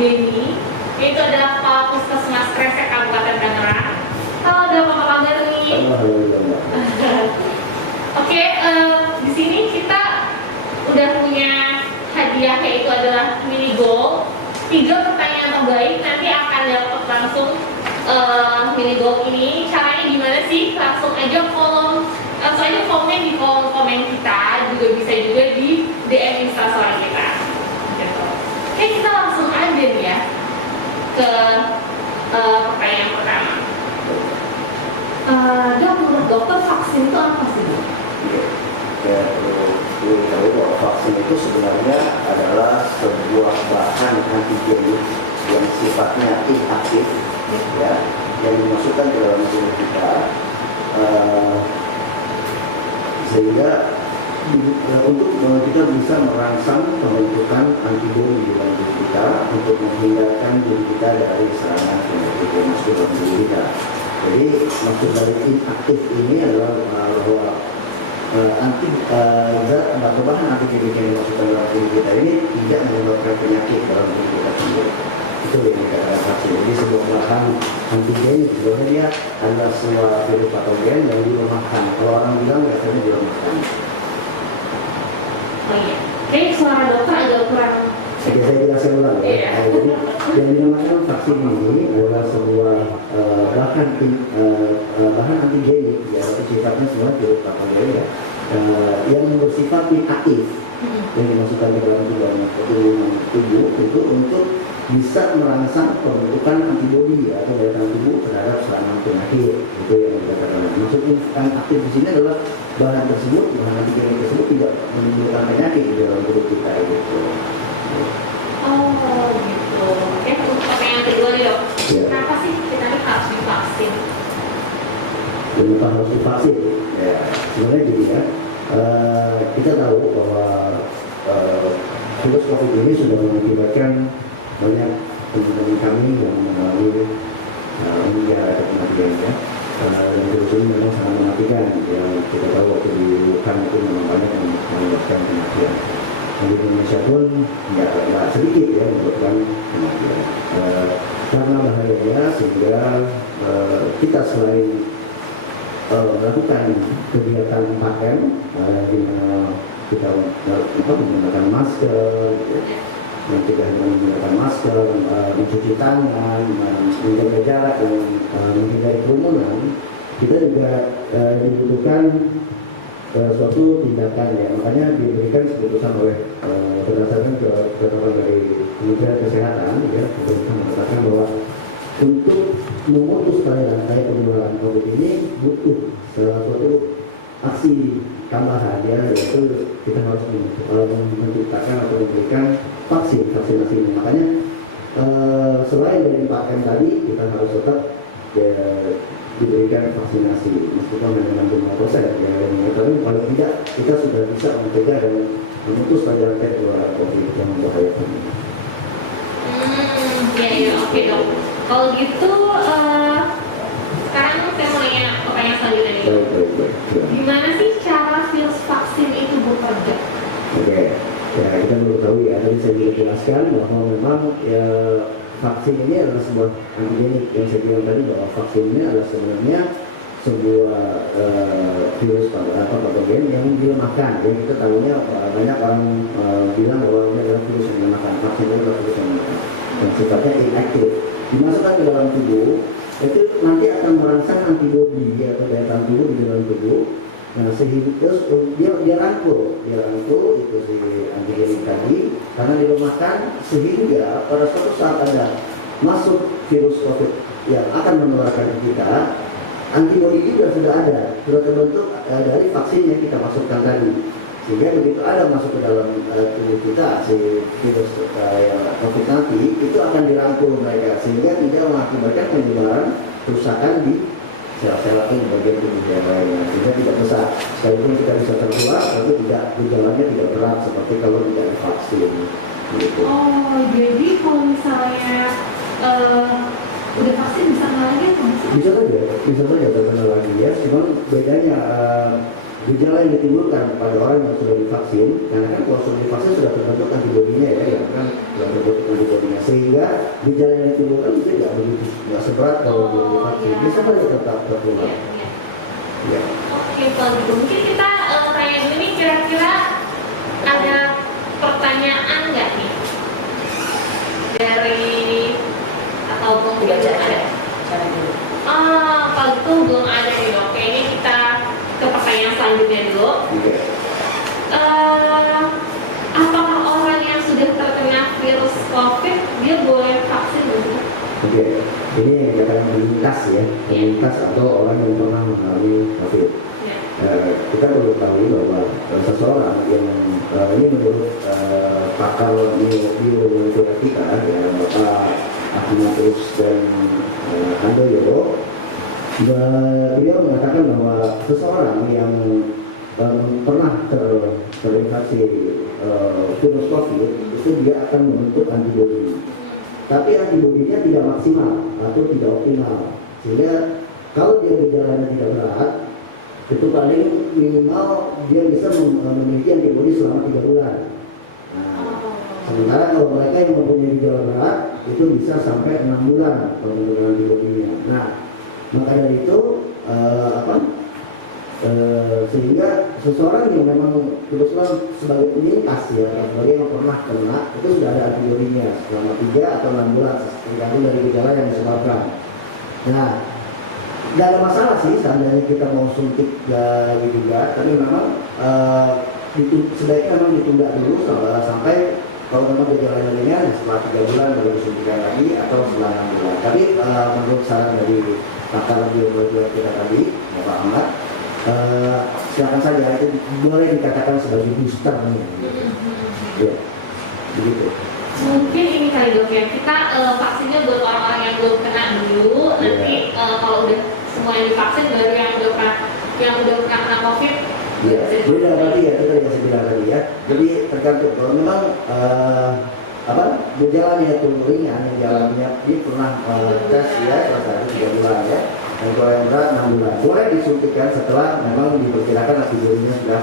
Denny, yaitu adalah Kepala Puskesmas Kresek Kabupaten Tangerang. Halo, udah apa kabar nih? Oke, di sini kita udah punya hadiah, yaitu adalah mini goal. 3 pertanyaan terbaik nanti akan dapat langsung mini goal ini. Caranya gimana sih? Langsung aja komen di kolom komen kita, juga bisa juga di DM Instastory kita. Gitu. Oke, kita langsung aja nih ya ke pertanyaan pertama. Dok, menurut dokter vaksin itu apa sih? Ya, perlu tahu bahwa vaksin itu sebenarnya adalah sebuah bahan antigen yang sifatnya inaktif, ya, yang dimasukkan ke dalam tubuh kita, sehingga untuk kita bisa merangsang pembentukan antibodi di dalam tubuh kita untuk menghindarkan diri kita dari serangan penyakit yang masuk ke tubuh kita. Jadi maksud dari inaktif ini adalah bahwa atau bahan antigen yang dimasukkan dalam tubuh kita ini tidak menyebabkan penyakit dalam tubuh kita sendiri. Itu yang dikatakan vaksin. Jadi sebuah bahan antigen sebenarnya dia adalah sebuah virus patogen yang dilemahkan. Kalau orang bilang biasanya dilemahkan. Oh iya, kayak suara dokter agak kurang. Oke, saya jelaskan ulang ya. Iya. Jadi yang dinamakan vaksin ini adalah sebuah bahan antigenik, ya, tapi sifatnya semua virus patogen ya, yang bersifat inaktif, yang dimasukkan ke dalam tubuh itu untuk bisa merangsang pembentukan antibodi atau daya tahan tubuh terhadap serangan penyakit. Itu yang dikatakan. Maksudnya aktif di sini adalah bahan tersebut, bahan antigen tersebut tidak menimbulkan penyakit di dalam tubuh kita gitu. Oh gitu. Oke, untuk pertanyaan kedua nih dok. Ya. Kenapa sih kita harus divaksin? Kenapa harus divaksin? Ya, sebenarnya gini ya. Kita tahu bahwa virus COVID ini sudah mengakibatkan banyak teman-teman kami yang mengalami meninggal atau kematian ya. Dan virus ini memang sangat mematikan. Ya, kita tahu waktu di Wuhan itu memang banyak yang menyebabkan kematian. Di Indonesia pun nggak sedikit ya menyebabkan kematian. Karena bahayanya sehingga kita selain melakukan kegiatan 5M di mana kita menggunakan masker, tidak menggunakan masker, mencuci tangan, menjaga jarak dan menghindari kerumunan, kita juga dibutuhkan suatu tindakan ya, makanya diberikan keputusan oleh berdasarkan ketentuan dari Kementerian Kesehatan ya, pemerintah mengatakan bahwa untuk memutus rantai penularan COVID ini butuh suatu aksi tambahan ya, yaitu kita harus menciptakan atau memberikan vaksinasi ini. Makanya selain dari 4M tadi, kita harus tetap ya, diberikan vaksinasi meskipun hanya 65% ya, tapi paling tidak kita sudah bisa mencegah dan memutus rantai penularan COVID yang membahayakan. Ya, oke dok. Kalau gitu, sekarang saya mau nanya pertanyaan selanjutnya nih. Baik. Gimana sih cara virus vaksin itu bekerja? Oke, ya kita perlu tahu ya, tadi saya juga jelaskan bahwa memang ya, vaksin ini adalah sebuah antigenik yang saya bilang tadi, bahwa vaksin ini adalah sebenarnya sebuah virus patogen yang dilemahkan. Jadi kita tahunya banyak orang bilang bahwa ini adalah virus yang dilemahkan. Vaksin itu adalah virus yang dilemahkan dan sifatnya inaktif. Dimasukkan ke dalam tubuh, itu nanti akan merangsang antibodi atau daya tahan tubuh di dalam tubuh. Nah, sehingga dia rangkul itu si antigen tadi karena dilemahkan, sehingga pada suatu saat ada masuk virus COVID yang akan menularkan kita, antibodi juga sudah terbentuk dari vaksin yang kita masukkan tadi. Sehingga begitu ada masuk ke dalam tubuh kita si virus yang COVID nanti, itu akan dirangkul mereka sehingga tidak mengakibatkan penyebaran kerusakan di sel-sel lain bagian tubuh yang lainnya, sehingga tidak besar. Sekalipun kita bisa tertular, tapi gejalanya tidak berat seperti kalau tidak divaksin. Gitu. Oh, jadi kalau misalnya udah vaksin bisa kena lagi atau bisa saja terkena lagi ya. Cuman bedanya gejala yang ditimbulkan pada orang yang sudah divaksin, karena kan kalau sudah divaksin sudah terbentuk antibodinya ya kan, sudah terbentuk antibodinya, sehingga gejala yang ditimbulkan itu nggak seberat kalau belum divaksin, bisa saja tetap tertular. Ya. Oke, kalau gitu mungkin kita tanya dulu nih, kira-kira ada pertanyaan nggak nih dari atau mungkin ada? Kalau itu belum ada nih. Oke, ini kita ke pertanyaan selanjutnya dulu. Apakah orang yang sudah terkena virus COVID dia boleh vaksin dulu? Oke, ini yang dikatakan penyintas ya, penyintas atau orang yang pernah mengalami COVID. Kita perlu tahu bahwa seseorang yang ini menurut pakar biomolekuler kita ya, Bapak Akhinatus dan Handoyo, beliau mengatakan bahwa seseorang yang pernah terinfeksi virus COVID itu dia akan membentuk antibodi, tapi antibodinya tidak maksimal atau tidak optimal, sehingga kalau dia gejalanya tidak berat, itu paling minimal dia bisa memiliki antibodi selama 3 bulan. Nah, sementara kalau mereka yang mempunyai gejala berat itu bisa sampai 6 bulan pembentukan antibodinya. Nah, maka dari itu sehingga seseorang yang memang terus sebagai penyintas ya, sebagai yang pernah kena itu sudah ada antibodinya selama 3 atau 6 bulan tergantung dari gejala yang disebabkan. Nah, tidak ada masalah sih seandainya kita mau suntik lagi juga, tapi memang sebaiknya memang ditunda dulu sampai kalau memang gejalanya ringan setelah 3 bulan baru disuntikan lagi atau setelah 6 bulan. Tapi menurut saran dari pakar biomolekuler kita tadi, Bapak Ahmad, silakan saja itu boleh dikatakan sebagai booster nih. Ya, begitu. Mungkin ini kali dok ya, kita vaksinnya buat orang-orang yang belum kena dulu, nanti kalau udah semua yang divaksin baru yang udah kena COVID. Ya, beda berarti ya, itu tadi yang saya bilang tadi ya. Jadi tergantung kalau memang gejalanya itu ringan, gejalanya dia pernah tes ya selama 3 bulan ya. Dan kalau yang berat 6 bulan, boleh disuntikan setelah memang diperkirakan antibodinya sudah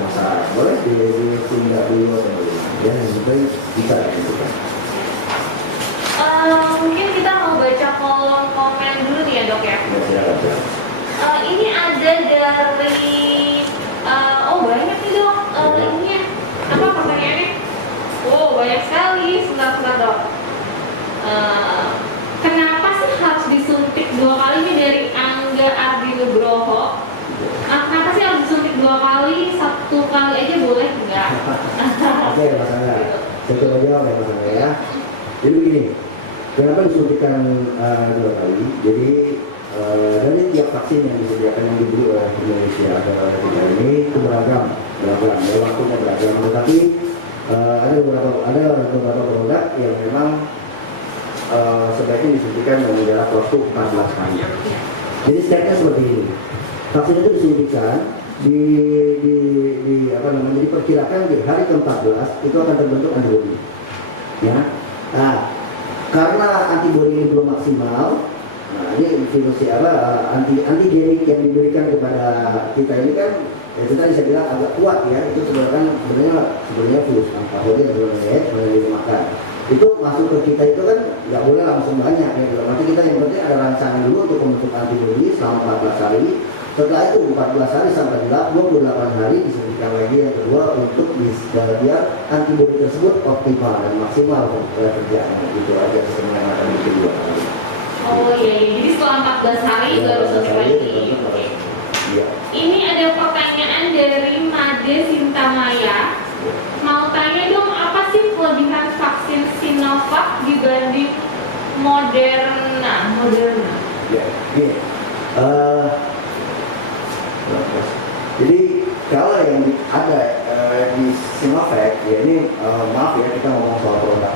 masalah. Boleh ditunda dulu atau bagaimana. Ya, yang penting bisa disuntikan. Mungkin kita mau baca kolom komen dulu nih ya dok ya. Ya, silakan. Ini ada dari banyak nih dok. Ininya apa pertanyaannya? Banyak sekali. Sebentar dok. Kenapa sih harus disuntik 2 kali? Ini dari Angga Ardi Nugroho. Kenapa sih harus disuntik 2 kali? 1 kali aja boleh nggak? Oke, Mas Angga. Saya coba jawab ya Mas Angga ya. Jadi begini, kenapa disuntikan 2 kali? Jadi dari tiap vaksin yang disediakan yang diberi oleh Indonesia atau kita ini itu beragam, ya waktunya beragam. Tetapi ada beberapa produk yang memang sebaiknya disuntikan dengan jarak waktu 14 hari. Jadi stepnya seperti ini. Vaksin itu disuntikan diperkirakan di hari ke-14 itu akan terbentuk antibodi. Ya. Nah, karena antibodi ini belum maksimal, ini virus antigenik yang diberikan kepada kita ini kan itu tadi saya bilang agak kuat ya, itu sebenarnya virus antibodi yang dimakan. Itu masuk ke kita itu kan nggak boleh langsung banyak ya. Nanti kita yang penting ada rancangan dulu untuk membentuk antibodi selama 14 hari. Setelah itu 14 hari sampai 28 hari disuntikan lagi yang kedua untuk biar antibodi tersebut optimal dan maksimal kerjanya. Itu aja sebenarnya yang akan kedua kali. Jadi setelah 14 hari baru suntik lagi. Ya. Ini ada pertanyaan dari Made Sintamaya. Mau tanya dong, apa sih kelebihan vaksin Sinovac dibanding Moderna? Ya, gini. Jadi kalau yang ada di Sinovac, ya ini maaf ya kita ngomong soal produk.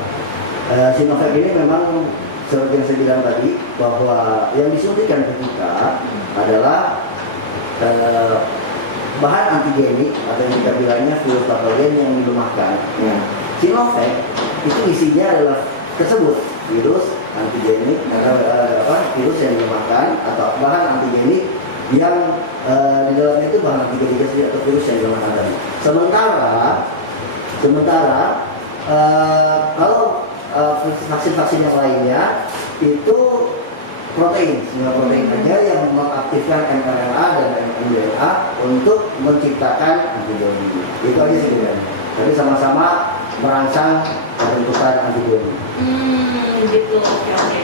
Sinovac ini memang seperti yang saya bilang tadi bahwa yang disuntikan ke kita adalah bahan antigenik atau yang kita bilangnya virus patogen yang dilemahkan. Sinovac itu isinya adalah tersebut virus antigenik atau virus yang dilemahkan atau bahan antigenik yang di dalamnya itu bahan antigen atau virus yang dimakan tadi. Sementara kalau vaksin-vaksin yang lainnya itu protein aja yang mengaktifkan mRNA dan mRNA untuk menciptakan antibodi. Itu aja sih kan. Jadi sama-sama merangsang pembentukan antibodi. Gitu, oke.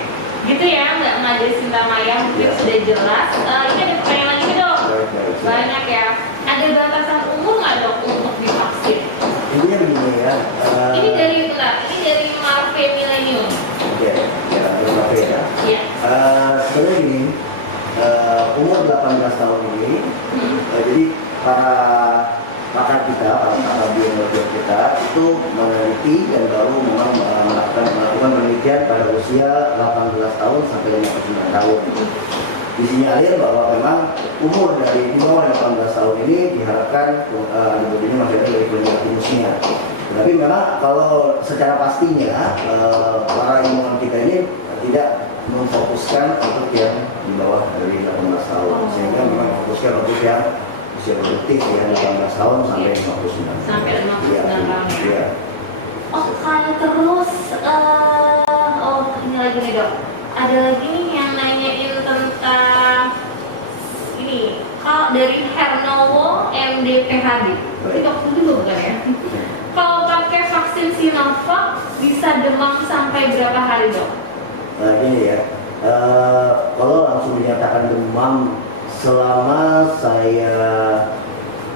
Gitu ya, Mbak Desi Sinta Maya, mungkin sudah jelas. Ini ada pertanyaan lagi nih, Dok. Banyak ya. Ada batasan umur nggak, Dok, untuk divaksin? Intinya begini ya. Ini dari Marve Millennium. Oke, ya, Marve ya. Iya. Sebenarnya gini, umur 18 tahun ini, jadi para pakar kita, para biolog kita itu meneliti dan baru memang melakukan penelitian pada usia 18 tahun sampai 59 tahun. Disinyalir bahwa memang umur dari di bawah 18 tahun ini diharapkan antibodinya masih ada dari kelompok rumusnya. Tapi memang kalau secara pastinya para ilmuwan kita ini tidak memfokuskan untuk yang di bawah dari 18 tahun, sehingga memang fokuskan untuk yang usia produktif ya 18 tahun sampai 59. Sampai 59 tahun. Iya. Oh, kalau terus ini lagi nih, Dok. Ada lagi nih yang nanyain tentang ini. Kalau dari Hernowo MD PhD. Ini dokter juga bukan ya? Kalau pakai vaksin Sinovac bisa demam sampai berapa hari, Dok? Nah ini ya, kalau langsung dinyatakan demam selama saya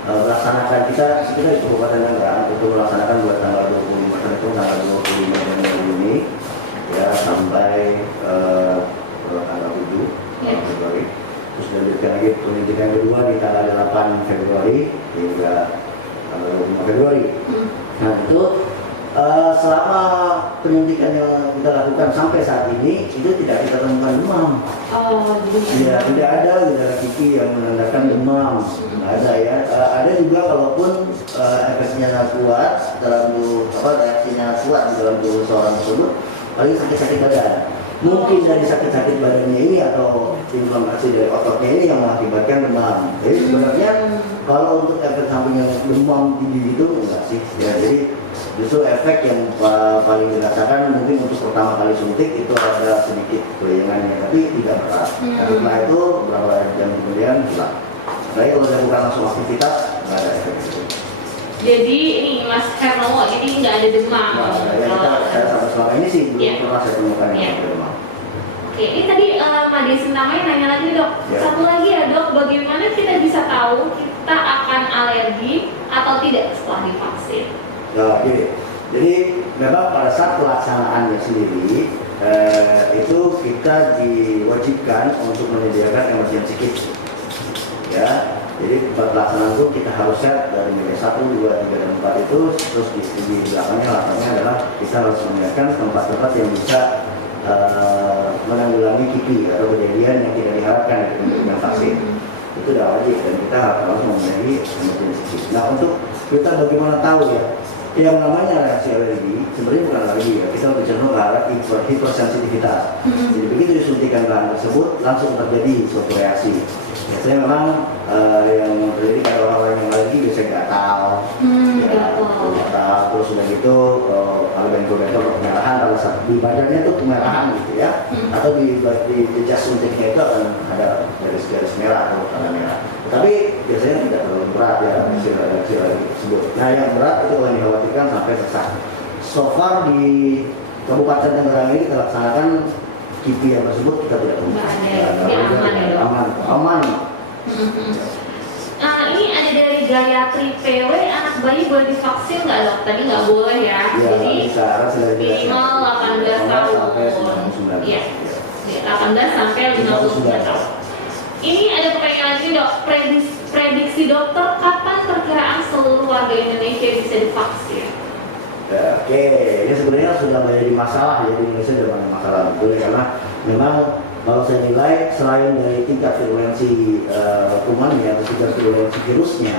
melaksanakan kita di Kabupaten Tangerang itu melaksanakan buat tanggal 25 itu tanggal 25 Januari ini ya sampai tanggal 7 Februari. Terus dilanjutkan lagi penelitian kedua di tanggal 8 Februari hingga tanggal 25 Februari. Nah itu selama penyuntikan yang kita lakukan sampai saat ini itu tidak kita temukan demam. Ya, tidak ada gejala kipi yang menandakan demam. Tidak ada ya. Ada juga kalaupun efeknya kuat dalam tubuh, reaksinya kuat di dalam tubuh seorang tersebut, paling sakit-sakit badan. Mungkin dari sakit-sakit badannya ini atau inflamasi dari ototnya ini yang mengakibatkan demam. Jadi sebenarnya kalau untuk efek samping yang demam tinggi itu enggak sih. Ya, jadi justru efek yang paling dirasakan mungkin untuk pertama kali suntik itu ada sedikit goyangannya, tapi tidak berat. Nah, setelah itu beberapa jam kemudian hilang. Jadi kalau dilakukan langsung aktivitas nggak ada efek itu. Jadi ini Mas Hernowo ini nggak ada demam. Saya sampai selama ini sih belum pernah saya temukan yang ada demam. Oke, ini tadi Mbak Desi namanya nanya lagi, Dok. Satu lagi ya, Dok, bagaimana kita bisa tahu kita akan alergi atau tidak setelah divaksin? Nah, jadi memang pada saat pelaksanaannya sendiri itu kita diwajibkan untuk menyediakan emergency kit. Ya, jadi tempat pelaksanaan itu kita harus set dari nilai 1, 2, 3, dan 4 itu, terus di belakangnya latarnya adalah kita harus menyediakan tempat-tempat yang bisa menanggulangi kipi atau kejadian yang tidak diharapkan dengan vaksin. Itu sudah wajib dan kita harus memiliki emergency kit. Nah, untuk kita bagaimana tahu ya? Yang namanya reaksi alergi sebenarnya bukan alergi ya, kita lebih cenderung ke arah hipersensitivitas. Jadi begitu disuntikan bahan tersebut langsung terjadi suatu reaksi. Biasanya memang yang terjadi pada orang-orang yang alergi biasanya gatal, gatal, terus sudah gitu kalau bentuk-bentuk kemerahan pada saat di badannya itu kemerahan gitu ya, atau di jas suntiknya itu akan ada garis-garis merah atau tanda merah. Tapi biasanya tidak terlalu berat ya reaksi alergi tersebut. Nah yang berat itu yang dikhawatirkan sampai sesak. So far di Kabupaten Tangerang ini terlaksanakan kipi yang tersebut kita tidak temukan. Aman. Ini ada dari Gayatri PW, anak bayi boleh divaksin nggak, Dok? Tadi nggak boleh ya. Jadi minimal 18 tahun. Iya. 18 sampai 59 tahun. Ini ada pertanyaan lagi, Dok. Prediksi dokter kapan perkiraan seluruh warga Indonesia bisa divaksin? Oke, ini sebenarnya sudah menjadi masalah ya, di Indonesia sudah banyak masalah betul ya, karena memang kalau saya nilai selain dari tingkat virulensi kumannya atau tingkat virulensi virusnya,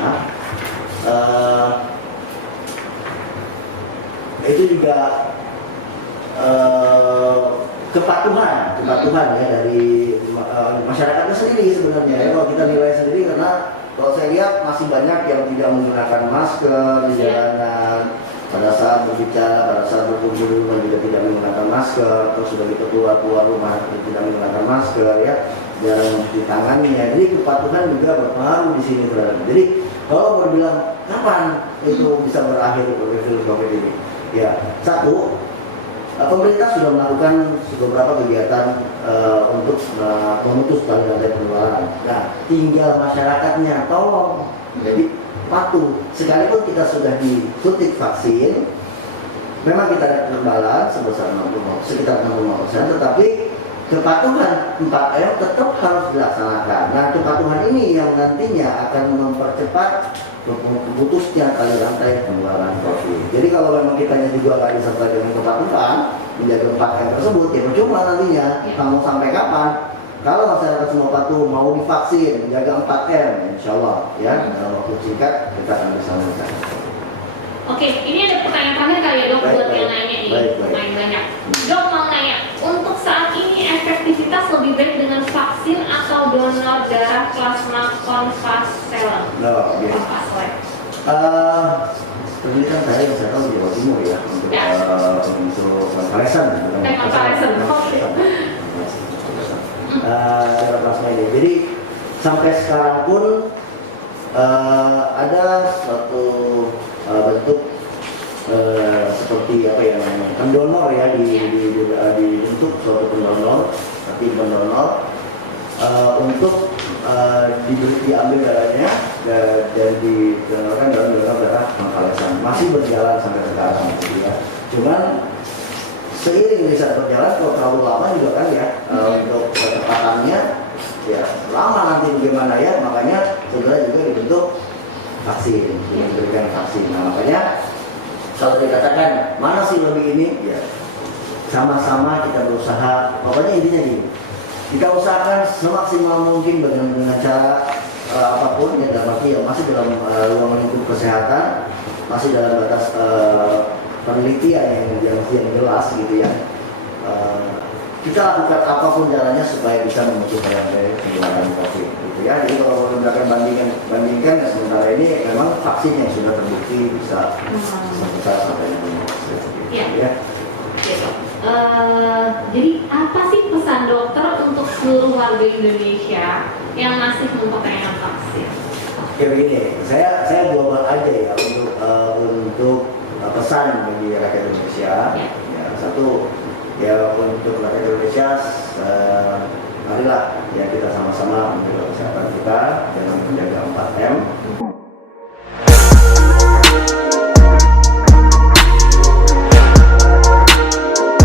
itu juga kepatuhan ya dari masyarakatnya sendiri sebenarnya ya. Kalau kita nilai sendiri, karena kalau saya lihat masih banyak yang tidak menggunakan masker di jalanan, pada saat berbicara, pada saat berkumpul juga tidak menggunakan masker, terus sudah kita keluar rumah tidak menggunakan masker ya, jarang mencuci tangannya. Jadi kepatuhan juga berpengaruh di sini terhadap. Jadi kalau berbilang kapan itu bisa berakhir virus COVID ini? Ya, satu, pemerintah sudah melakukan beberapa kegiatan untuk memutus tali rantai penularan. Nah, tinggal masyarakatnya tolong jadi patuh. Sekalipun kita sudah disuntik vaksin, memang kita ada kekebalan sebesar 60%, sekitar 60%, tetapi kepatuhan 4M tetap harus dilaksanakan. Nah, kepatuhan ini yang nantinya akan mempercepat putusnya tali rantai penularan COVID. Jadi kalau memang kita juga nggak disertai dengan kepatuhan menjaga 4M tersebut, ya percuma nantinya. Kamu sampai kapan? Kalau masyarakat semua patuh, mau divaksin, menjaga 4M, insya Allah ya dalam waktu singkat kita akan bisa melakukan. Oke, ini ada pertanyaan terakhir kali ya dok, buat yang nanya nih, main banyak. Dok mau nanya, untuk saat ini efektivitas lebih baik dengan vaksin atau donor darah plasma konvaselen? Penelitian saya yang saya tahu di Jawa Timur ya, untuk konvalesen. Darah plasma ini. Jadi sampai sekarang pun ada suatu bentuk seperti apa ya namanya, pendonor ya, dibentuk suatu pendonor, tapi pendonor untuk diambil darahnya dan didonorkan dalam donor darah konvalesen. Masih berjalan sampai sekarang gitu ya. Cuman seiring bisa berjalan, kalau terlalu lama juga kan ya, untuk kecepatannya ya lama nanti bagaimana ya, makanya sebenarnya juga dibentuk vaksin, diberikan vaksin. Nah, makanya kalau dikatakan mana sih lebih ini, ya sama-sama kita berusaha. Pokoknya intinya ini, kita usahakan semaksimal mungkin dengan cara apapun ya, dalam arti ya masih dalam ruang lingkup kesehatan, masih dalam batas penelitian yang jelas gitu ya. Kita lakukan apapun caranya supaya bisa memutus rantai penularan COVID gitu ya. Jadi kalau menggunakan bandingkan ya, sementara ini memang vaksin yang sudah terbukti bisa sampai ya. Jadi apa sih pesan dokter untuk seluruh warga Indonesia yang masih mempertanyakan vaksin? Ya begini, saya global aja ya untuk pesan bagi rakyat Indonesia. Ya, satu, ya untuk rakyat Indonesia, marilah ya kita sama-sama menjaga kesehatan kita dengan menjaga 4M.